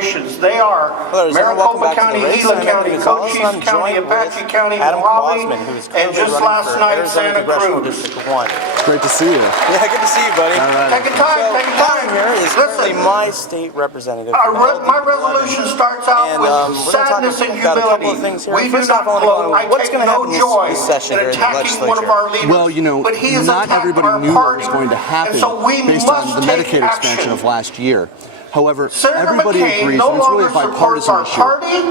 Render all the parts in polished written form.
resolutions. They are Maricopa County, Gila County, Cochise County, Apache County, Adam Mojave, Kwasman, who is and just last night, Santa Cruz. Great to see you. Yeah, good to see you, buddy. Take your time, take your time. Here is currently my state representative. My resolution starts out with sadness and humility. We do not gloat. I take no joy in attacking one of our leaders. Well, you know, not everybody knew what was going to happen based on the Medicaid expansion of last year. However, everybody agrees, and it's really a bipartisan issue,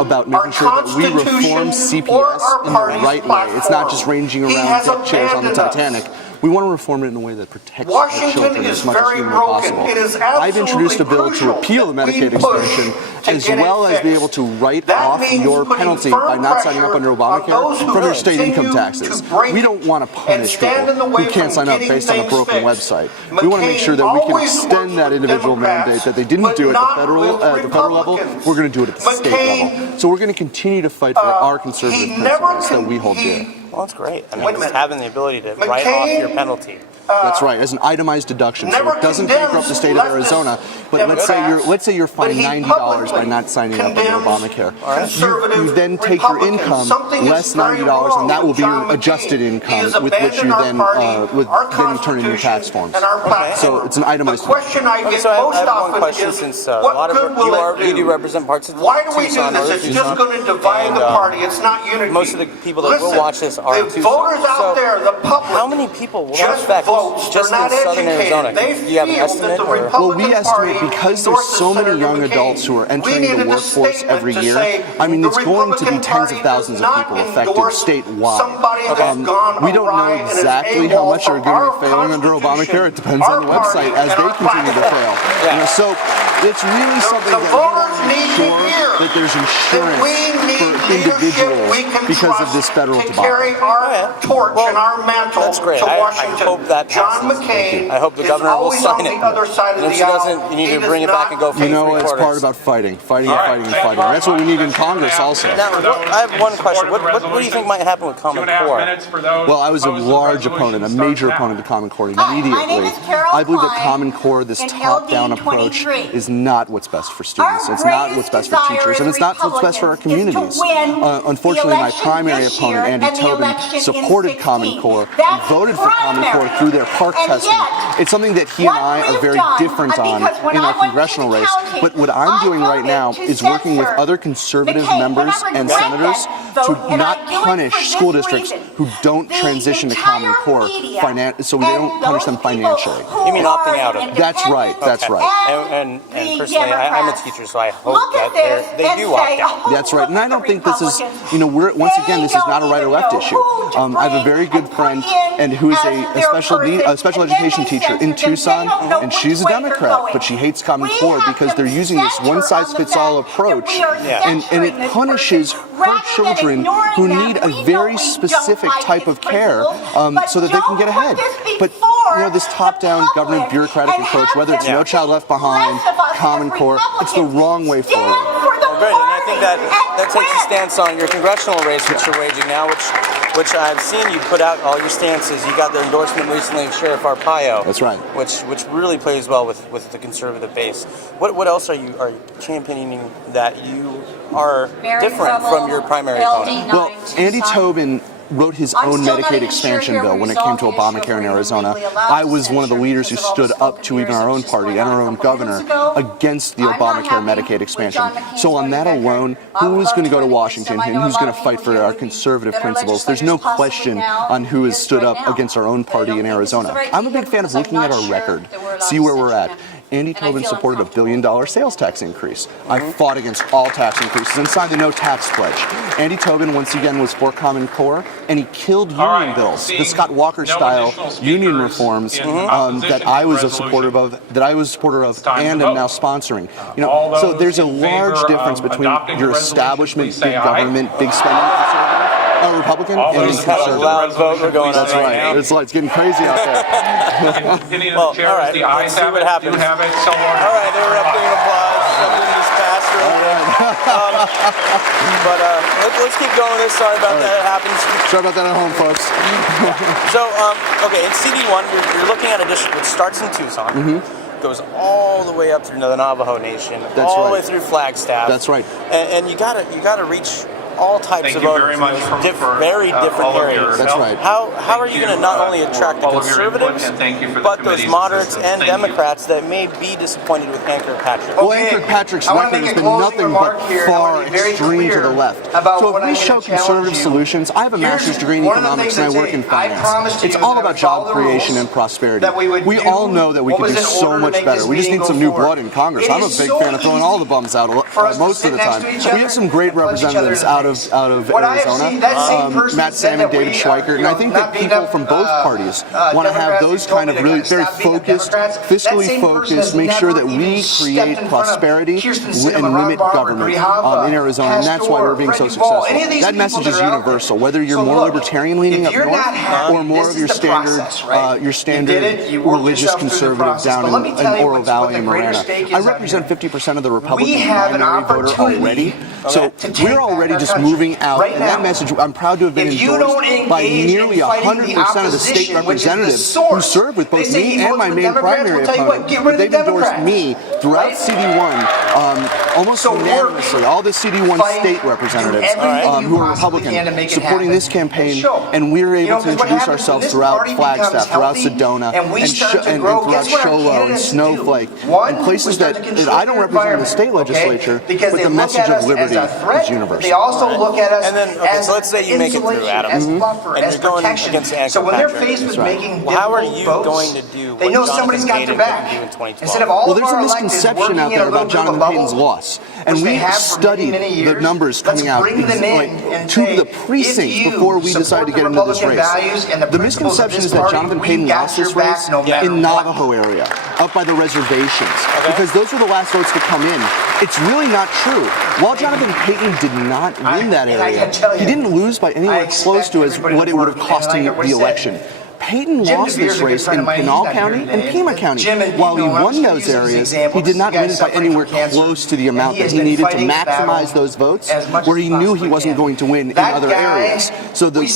about making sure that we reform CPS in the right way. It's not just ranging around deck chairs on the Titanic. We want to reform it in a way that protects our children as much as humanly possible. I've introduced a bill to repeal the Medicaid expansion, as well as be able to write off your penalty by not signing up under Obamacare from your state income taxes. We don't want to punish people who can't sign up based on a broken website. We want to make sure that we can extend that individual mandate that they didn't do at the federal level. We're going to do it at the state level. So we're going to continue to fight for our conservative principles that we hold dear. Well, that's great. I mean, just having the ability to write off your penalty. That's right, as an itemized deduction, so it doesn't bankrupt the state of Arizona. But let's say you're fined $90 by not signing up under Obamacare. You then take your income less $90, and that will be your adjusted income with which you then turn in your tax forms. So it's an itemized deduction. So I have one question, since a lot of you do represent parts of Tucson. Why do we do this? It's just going to divide the party. It's not unity. Most of the people that will watch this are the voters out there, the public. How many people will that affect just in southern Arizona? Do you have an estimate? Well, we estimate, because there's so many young adults who are entering the workforce every year, I mean, it's going to be tens of thousands of people affected statewide. We don't know exactly how much are going to be failing under Obamacare. It depends on the website as they continue to fail. So it's really something that we want to make sure that there's insurance for individuals because of this federal debacle. Carry our torch and our mantle that's great. to Washington. I hope that passes. John McCain I hope the governor will sign it. And if she doesn't, you need to bring it back and go for You know, it's part about fighting. That's what we need in Congress also. Now, I have one question. What do you think might happen with Common Core? Well, I was a large opponent, a major opponent of Common Core immediately. I believe that Common Core, this top-down approach, is not what's best for students. It's not what's best for teachers, and it's not what's best for our communities. Unfortunately, my primary opponent, Andy Tobin, supported Common Core and voted for Common Core through their park testing. It's something that he and I are very different on in our congressional race. But what I'm doing right now is working with other conservative members and senators to not punish school districts who don't transition to Common Core, so we don't punish them financially. You mean opting out of it? That's right. That's right. And personally, I'm a teacher, so I hope that they do opt out. That's right. And I don't think this is, once again, this is not a right or left issue. I have a very good friend and who is a special education teacher in Tucson, and she's a Democrat, but she hates Common Core because they're using this one-size-fits-all approach, and it punishes her children who need a very specific type of care so that they can get ahead. But this top-down government bureaucratic approach, whether it's No Child Left Behind, Common Core, it's the wrong way forward. Great, and I think that takes a stance on your congressional race, which you're waging now, which I've seen you put out all your stances. You got the endorsement recently of Sheriff Arpaio. That's right. Which really plays well with the conservative base. What else are you championing that you are different from your primary opponent? Well, Andy Tobin wrote his own Medicaid expansion bill when it came to Obamacare in Arizona. I was one of the leaders who stood up to even our own party and our own governor against the Obamacare Medicaid expansion. So on that alone, who is going to go to Washington and who's going to fight for our conservative principles? There's no question on who has stood up against our own party in Arizona. I'm a big fan of looking at our record, see where we're at. Andy Tobin supported a $1 billion sales tax increase. I fought against all tax increases and signed the no tax pledge. Andy Tobin, once again, was for Common Core, and he killed union bills, the Scott Walker-style union reforms that I was a supporter of, and am now sponsoring. So there's a large difference between your establishment, big government, big spending conservative, Republican, and conservative. Loud vote we're going That's right. It's getting crazy out there. Well, all right. Let's see what happens. All right, they were up there in applause. Something just passed right there. But let's keep going. Sorry about that. It happens. Sorry about that at home, folks. So, okay, in CD1, you're looking at a district which starts in Tucson. goes all the way up through the Navajo Nation, all the way through Flagstaff. That's right. And you gotta reach all types of voters in very different areas. That's right. How are you going to not only attract the conservatives, but those moderates and Democrats that may be disappointed with Ann Kirkpatrick? Well, Ann Kirkpatrick's record has been nothing but far extreme to the left. So if we show conservative solutions, I have a master's degree in economics and I work in finance. It's all about job creation and prosperity. We all know that we can do so much better. We just need some new blood in Congress. I'm a big fan of throwing all the bums out most of the time. We have some great representatives out of Arizona, Matt Salmon, David Schweikert, and I think that people from both parties want to have those kind of really very focused, fiscally focused, make sure that we create prosperity and limit government in Arizona, and that's why we're being so successful. That message is universal, whether you're more libertarian leaning up north or more of your standard religious conservative down in Oro Valley and Marana. I represent 50% of the Republican primary voter already, so we're already just moving out. And that message, I'm proud to have been endorsed by nearly 100% of the state representatives who serve with both me and my main primary opponent. They've endorsed me throughout CD1 almost unanimously. All the CD1 state representatives who are Republican supporting this campaign, and we were able to introduce ourselves throughout Flagstaff, throughout Sedona, and throughout Show Low and Snowflake, and places that I don't represent in the state legislature, but the message of liberty is universal. They also look at us so let's say you make it through, Adam, as buffer, and as you're going protection. against Ann So when they're Kirkpatrick, faced with making how are you difficult going to votes, do they what know Jonathan somebody's got Payton their can do in back. 2012? Instead of all Well, of there's our a electeds misconception working out in a there little about bit of a Jonathan bubble, Payton's loss, and which they we have for studied many, many the years. numbers Let's coming out bring them in and to say, the precincts if you before we decided to get into this support the Republican values race. and the The principles of misconception this is that party, Jonathan we've Payton got lost this your back race no matter in what. Navajo area, up by the reservations, because those were the last votes to come in. It's really not true. While Jonathan Payton did not win that area, he didn't lose by anywhere close to what it would have cost him the election. Payton lost this race in Pinal County and Pima County. While he won those areas, he did not win it by anywhere close to the amount that he needed to maximize those votes, where he knew he wasn't going to win in other areas. So the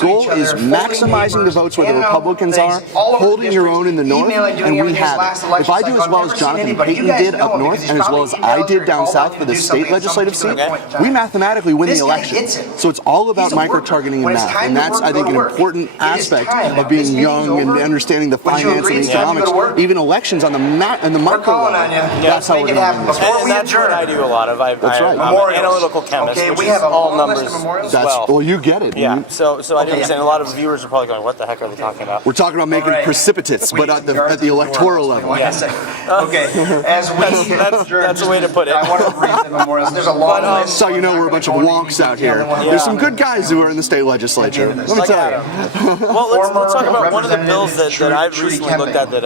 goal is maximizing the votes where the Republicans are, holding your own in the north, and we have it. If I do as well as Jonathan Payton did up north, and as well as I did down south for the state legislative seat, we mathematically win the election. So it's all about micro-targeting and math, and that's, I think, an important aspect of being young and understanding the finance and economics, even elections on the micro level. That's how we're going to win this. And that's what I do a lot of. I'm an analytical chemist, which is all numbers as well. Well, you get it. Yeah, so I do understand. A lot of viewers are probably going, what the heck are they talking about? We're talking about making precipitates, but at the electoral level. Yes. Okay, that's a way to put it. I want to read the memorials. There's a long list. So you know we're a bunch of wonks out here. There's some good guys who are in the state legislature. Let me tell you. Well, let's talk about one of the bills that I've recently looked at that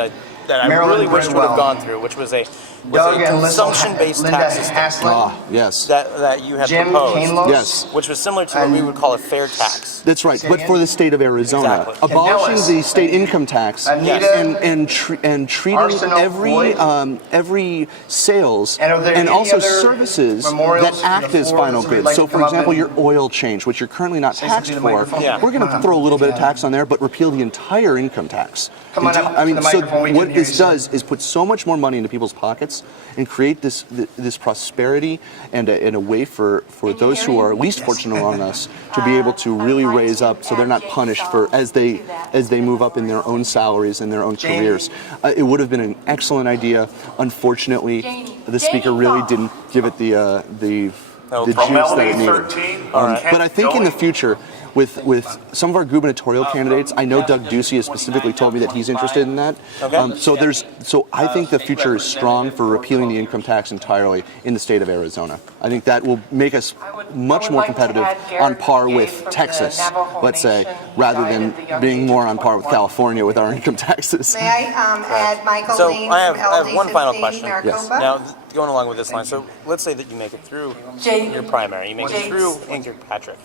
I really wish would have gone through, which was a consumption-based tax system. Yes. That you have proposed. Yes. Which was similar to what we would call a fair tax. That's right, but for the state of Arizona. Exactly. Abolishing the state income tax and treating every sales and also services that act as final goods. So, for example, your oil change, which you're currently not taxed for, we're going to throw a little bit of tax on there, but repeal the entire income tax. I mean, so what this does is put so much more money into people's pockets and create this prosperity and a way for those who are least fortunate among us to be able to really raise up, so they're not punished for as they move up in their own salaries and their own careers. It would have been an excellent idea. Unfortunately, the speaker really didn't give it the juice that it needed. But I think in the future, with some of our gubernatorial candidates, I know Doug Ducey has specifically told me that he's interested in that. So I think the future is strong for repealing the income tax entirely in the state of Arizona. I think that will make us much more competitive, on par with Texas, let's say, rather than being more on par with California with our income taxes. May I add Michael So Lane I from have one final LD15 question. Yes. Now, going along with this line, so let's say that you make it through your primary, you make it through Ann Kirkpatrick.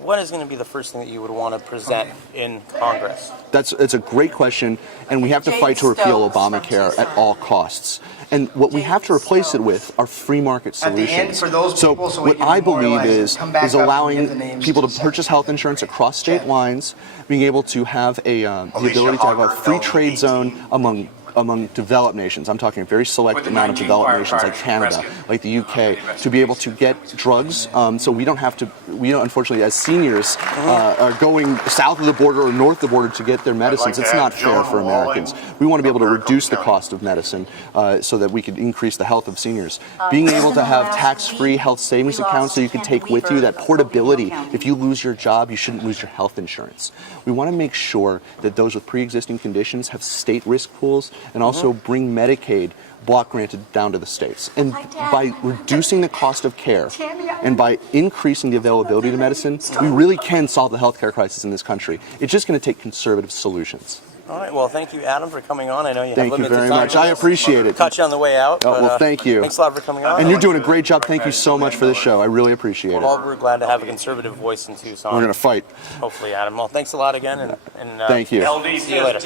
What is going to be the first thing that you would want to present in Congress? It's a great question, and we have to fight to repeal Obamacare at all costs. And what we have to replace it with are free market solutions. So what I believe is allowing people to purchase health insurance across state lines, being able to have the ability to have a free trade zone among among developed nations. I'm talking a very select amount of developed nations like Canada, like the UK, to be able to get drugs. So we don't have to, unfortunately, as seniors are going south of the border or north of the border to get their medicines. It's not fair for Americans. We want to be able to reduce the cost of medicine so that we could increase the health of seniors. Being able to have tax-free health savings accounts so you can take with you, that portability. If you lose your job, you shouldn't lose your health insurance. We want to make sure that those with pre-existing conditions have state risk pools and also bring Medicaid block granted down to the states. And by reducing the cost of care and by increasing the availability of medicine, we really can solve the healthcare crisis in this country. It's just going to take conservative solutions. All right. Well, thank you, Adam, for coming on. I know you have Thank you limited very time. much. I appreciate it. Caught you on the way out. Oh, well, thank you. Thanks a lot for coming on. And you're doing a great job. Thank you so much for the show. I really appreciate it. Well, we're glad to have a conservative voice in Tucson. We're going to fight. Hopefully, Adam. Well, thanks a lot again. And thank you. See you later.